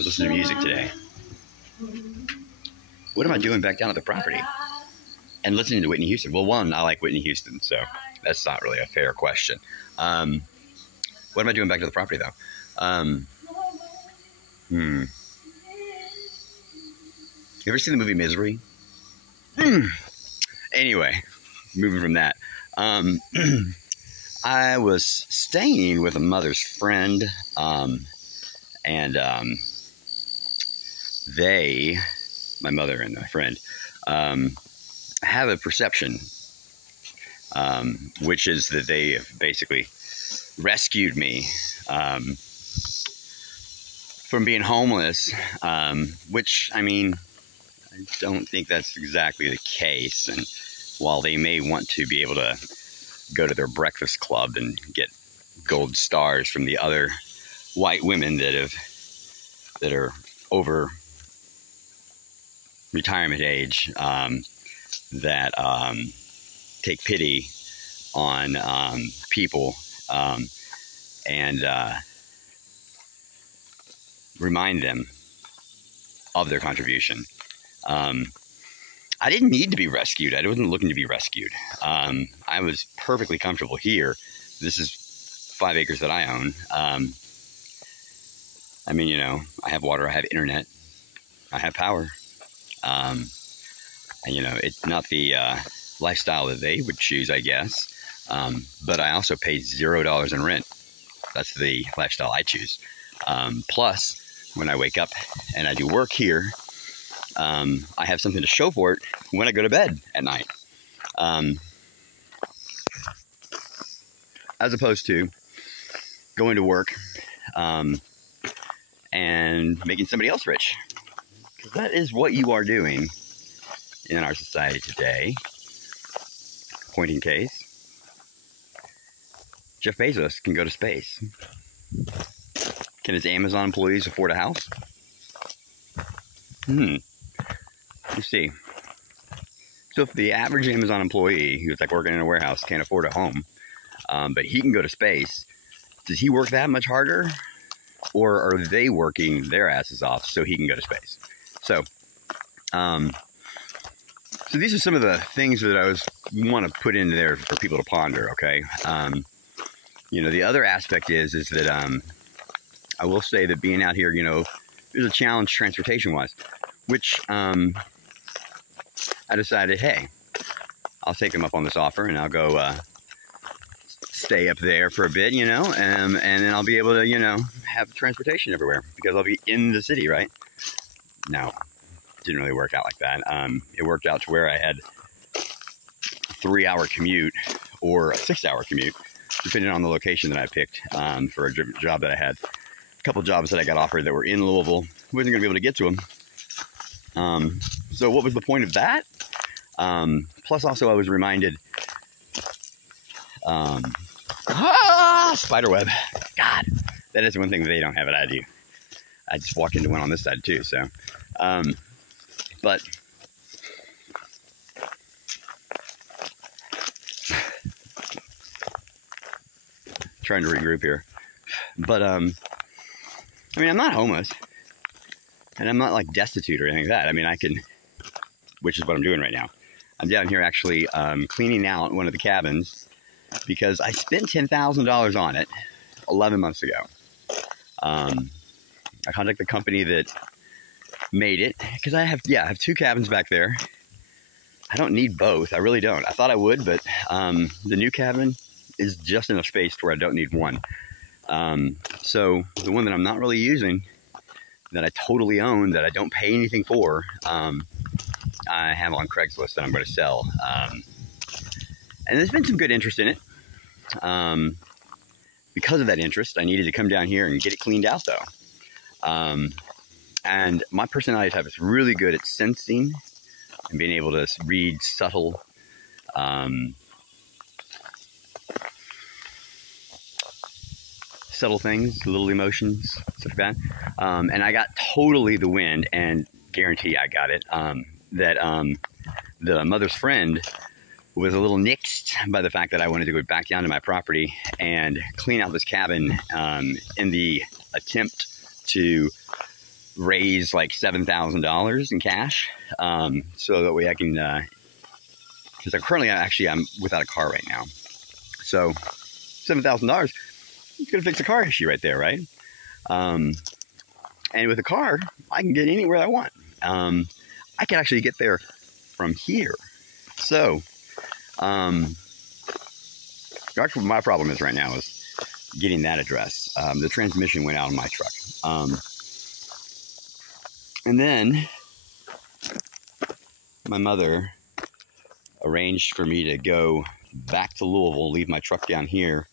was listening to music today. What am I doing back down at the property? And listening to Whitney Houston. Well, one, I like Whitney Houston, so that's not really a fair question. What am I doing back to the property, though? You ever seen the movie Misery? Anyway, moving from that. I was staying with a mother's friend, and they, my mother and my friend, have a perception, which is that they have basically rescued me from being homeless, which, I mean, I don't think that's exactly the case. And while they may want to be able to go to their breakfast club and get gold stars from the other white women that are over retirement age, that take pity on people and remind them of their contribution. I didn't need to be rescued. I wasn't looking to be rescued. I was perfectly comfortable here. This is 5 acres that I own. I mean, you know, I have water, I have internet, I have power. And, you know, it's not the lifestyle that they would choose, I guess. But I also pay $0 in rent. That's the lifestyle I choose. Plus, when I wake up and I do work here, I have something to show for it when I go to bed at night. As opposed to going to work and making somebody else rich. Because that is what you are doing in our society today. Point in case, Jeff Bezos can go to space. Can his Amazon employees afford a house? You see. So if the average Amazon employee who's like working in a warehouse can't afford a home, but he can go to space, does he work that much harder? Or are they working their asses off so he can go to space? So, so these are some of the things that I want to put in there for people to ponder, okay? You know, the other aspect is that I will say that being out here, you know, there's a challenge transportation-wise, which I decided, hey, I'll take them up on this offer and I'll go stay up there for a bit, you know, and then I'll be able to, you know, have transportation everywhere because I'll be in the city, right? No, didn't really work out like that. It worked out to where I had a 3-hour commute or a 6-hour commute, depending on the location that I picked for a job that I had. A couple jobs that I got offered that were in Louisville, wasn't going to be able to get to them. So what was the point of that? Plus also I was reminded, Spiderweb God, that is one thing that they don't have that I do. I just walked into one on this side too, so, but trying to regroup here, but, I mean, I'm not homeless, and I'm not, like, destitute or anything like that. I mean, I can, which is what I'm doing right now. I'm down here actually cleaning out one of the cabins because I spent $10,000 on it 11 months ago. I contacted the company that made it because I have 2 cabins back there. I don't need both. I really don't. I thought I would, but the new cabin is just enough space to where I don't need one. So the one that I'm not really using, that I totally own, that I don't pay anything for, I have on Craigslist that I'm going to sell. And there's been some good interest in it. Because of that interest, I needed to come down here and get it cleaned out, though. And my personality type is really good at sensing and being able to read subtle things, little emotions, stuff like that. And I got totally the wind, and guarantee I got it, that the mother's friend was a little nixed by the fact that I wanted to go back down to my property and clean out this cabin in the attempt to raise like $7,000 in cash, so that way I can, because I'm without a car right now. So $7,000, it's gonna fix a car issue right there, right? And with a car, I can get anywhere I want. I can actually get there from here. So, that's what my problem is right now, is getting that address. The transmission went out on my truck. And then my mother arranged for me to go back to Louisville, leave my truck down here.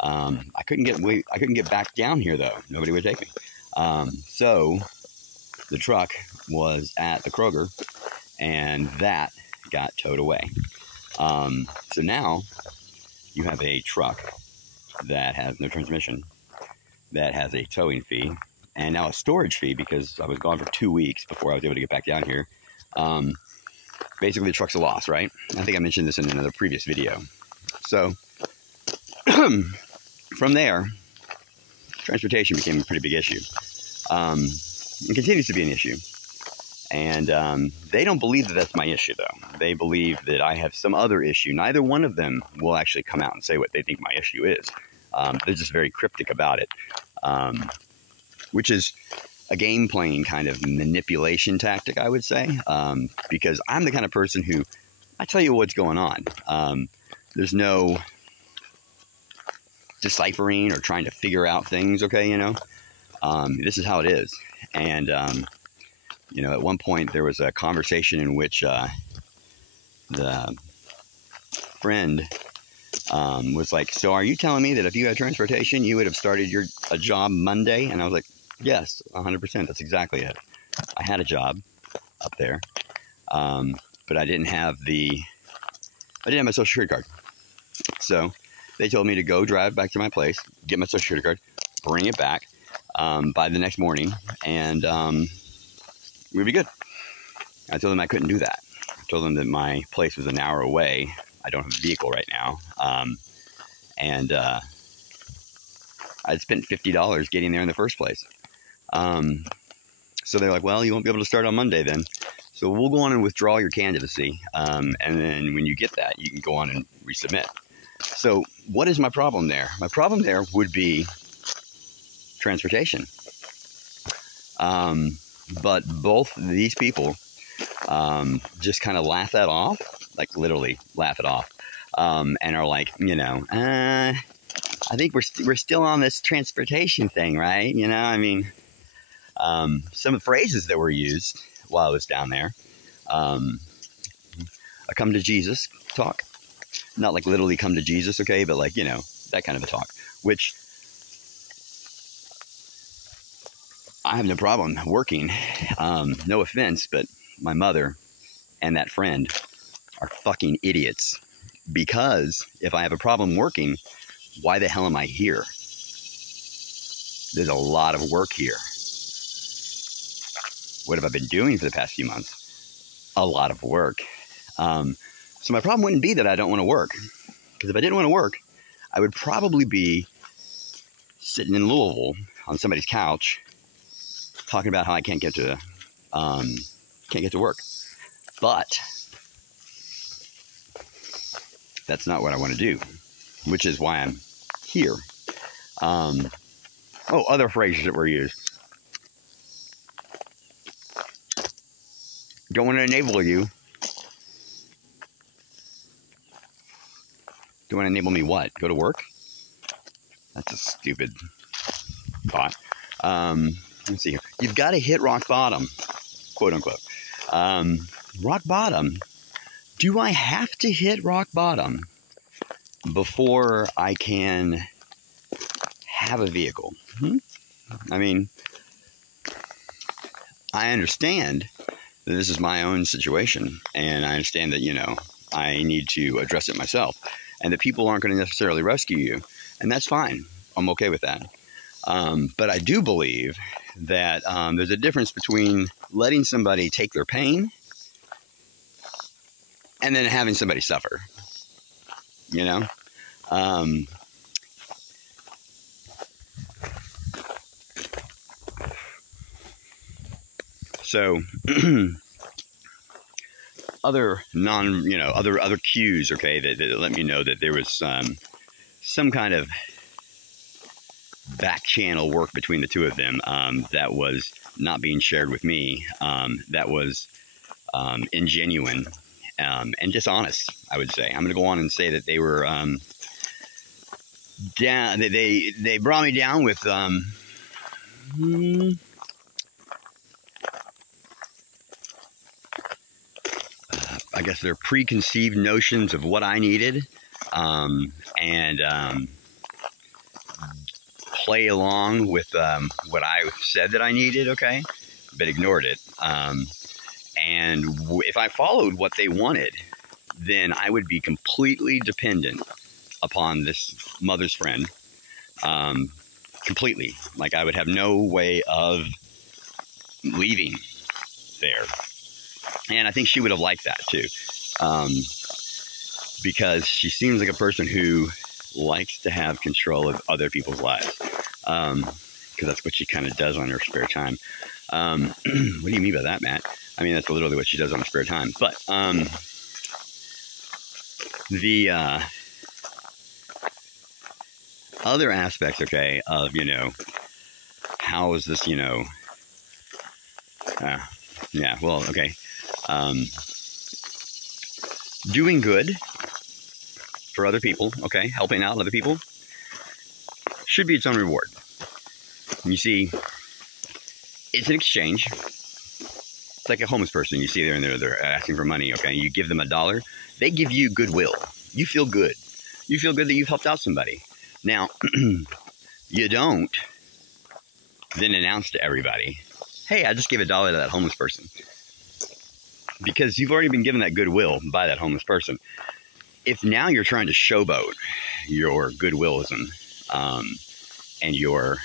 I couldn't get back down here though. Nobody would take me. So the truck was at the Kroger, and that got towed away. So now you have a truck that has no transmission, that has a towing fee, and now a storage fee because I was gone for 2 weeks before I was able to get back down here. Basically, the truck's a loss, right? I think I mentioned this in another previous video. So from there, transportation became a pretty big issue. It continues to be an issue. And they don't believe that that's my issue, though. They believe that I have some other issue. Neither one of them will actually come out and say what they think my issue is. They're just very cryptic about it, which is a game-playing kind of manipulation tactic, I would say, because I'm the kind of person who, I tell you what's going on. There's no deciphering or trying to figure out things, okay, you know? This is how it is. And, you know, at one point there was a conversation in which the friend was like, so are you telling me that if you had transportation, you would have started a job Monday? And I was like, yes, 100%. That's exactly it. I had a job up there, but I didn't have my Social Security card. So they told me to go drive back to my place, get my Social Security card, bring it back by the next morning, and we'd be good. I told them I couldn't do that. I told them that my place was an hour away. I don't have a vehicle right now. And I'd spent $50 getting there in the first place. So they're like, well, you won't be able to start on Monday then. So we'll go on and withdraw your candidacy. And then when you get that, you can go on and resubmit. So what is my problem there? My problem there would be transportation. But both these people just kind of laugh that off, like literally laugh it off, and are like, you know, I think we're still on this transportation thing, right? You know, I mean, some of the phrases that were used while I was down there, a come to Jesus talk, not like literally come to Jesus, okay, but like, you know, that kind of a talk, which I have no problem working. No offense, but my mother and that friend are fucking idiots. Because if I have a problem working, why the hell am I here? There's a lot of work here. What have I been doing for the past few months? A lot of work. So my problem wouldn't be that I don't want to work. Because if I didn't want to work, I would probably be sitting in Louisville on somebody's couch talking about how I can't get to work. But that's not what I want to do, which is why I'm here. Other phrases that were used. Don't want to enable you. Don't want to enable me what? Go to work? That's a stupid thought. Let's see here. You've got to hit rock bottom, quote unquote. Rock bottom. Do I have to hit rock bottom before I can have a vehicle? I mean, I understand that this is my own situation, and I understand that, you know, I need to address it myself, and that people aren't going to necessarily rescue you, and that's fine. I'm okay with that. But I do believe that there's a difference between letting somebody take their pain and then having somebody suffer, you know? So other other cues, okay, that let me know that there was some kind of back channel work between the two of them that was not being shared with me, that was ingenuine and dishonest, I would say. I'm going to go on and say that they were down. They brought me down with I guess their preconceived notions of what I needed, and play along with what I said that I needed, okay, but ignored it. And if I followed what they wanted, then I would be completely dependent upon this mother's friend, completely. Like, I would have no way of leaving there. And I think she would have liked that too, because she seems like a person who likes to have control of other people's lives, because that's what she kind of does on her spare time. What do you mean by that, Matt? I mean, that's literally what she does on her spare time. But the other aspects, okay, of, how is this, yeah, well, okay, doing good for other people, okay, helping out other people should be its own reward. You see, it's an exchange. It's like a homeless person. You see there and they're asking for money, okay? You give them $1. They give you goodwill. You feel good. You feel good that you've helped out somebody. Now, you don't then announce to everybody, hey, I just gave $1 to that homeless person. Because you've already been given that goodwill by that homeless person. If now you're trying to showboat your goodwillism and your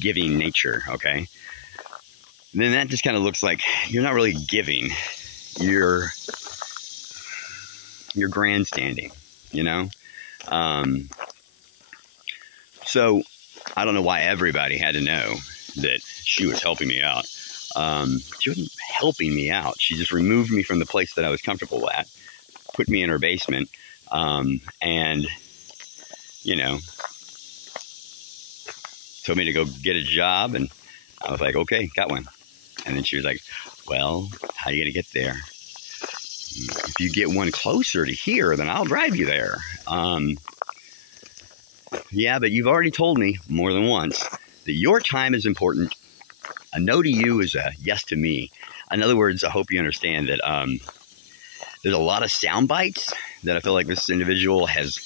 giving nature, okay, then that just kind of looks like you're not really giving. You're grandstanding, So I don't know why everybody had to know that she was helping me out. She wasn't helping me out. She just removed me from the place that I was comfortable at, put me in her basement, and, told me to go get a job. And I was like, okay, got one. And then she was like, well, how are you going to get there? If you get one closer to here, then I'll drive you there. Yeah, but you've already told me more than once that your time is important. A no to you is a yes to me. In other words, I hope you understand that there's a lot of sound bites that I feel like this individual has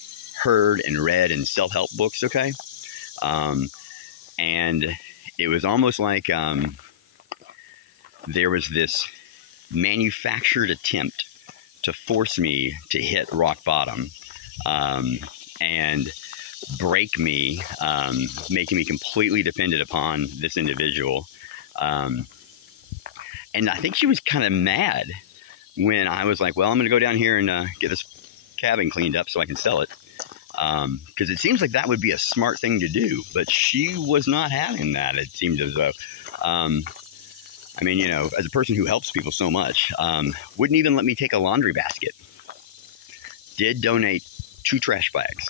heard and read in self-help books, okay? And it was almost like there was this manufactured attempt to force me to hit rock bottom and break me, making me completely dependent upon this individual. And I think she was kind of mad when I was like, well, I'm going to go down here and get this cabin cleaned up so I can sell it. Because it seems like that would be a smart thing to do, but she was not having that. It seemed as though, I mean, as a person who helps people so much, wouldn't even let me take a laundry basket. Did donate 2 trash bags,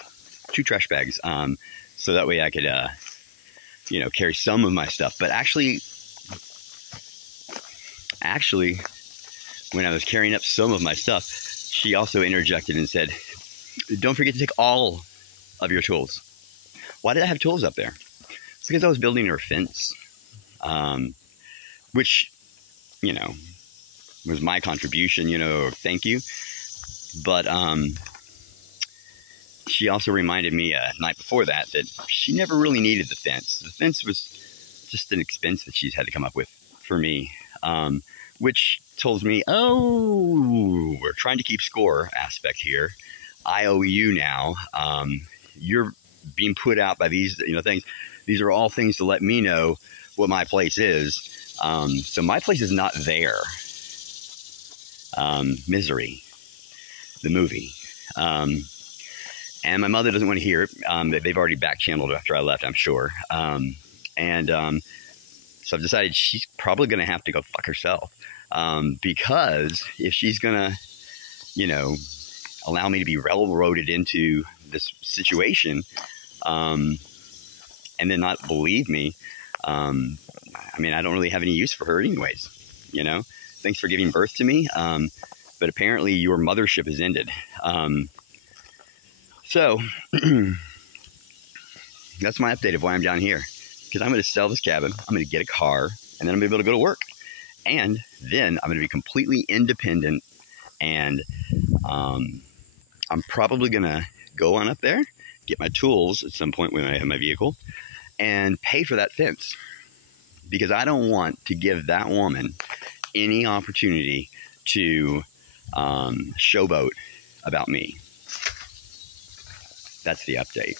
so that way I could, carry some of my stuff. But actually, when I was carrying up some of my stuff, she also interjected and said, don't forget to take all of your tools. Why did I have tools up there? Because I was building her fence, which, was my contribution, thank you. But she also reminded me a night before that she never really needed the fence. The fence was just an expense that she's had to come up with for me, which tells me, oh, we're trying to keep score aspect here. I owe you now. You're being put out by these, things. These are all things to let me know what my place is. So my place is not there. Misery, the movie. And my mother doesn't want to hear it. They've already back channeled after I left, I'm sure. And So I've decided she's probably going to have to go fuck herself. Because if she's going to, you know, allow me to be railroaded into this situation, and then not believe me, I mean, I don't really have any use for her anyways, you know? Thanks for giving birth to me, but apparently your mothership has ended. So, that's my update of why I'm down here. Because I'm going to sell this cabin, I'm going to get a car, and then I'm going to be able to go to work. And then I'm going to be completely independent, and I'm probably going to go on up there, get my tools at some point when I have my vehicle, and pay for that fence. Because I don't want to give that woman any opportunity to showboat about me. That's the update.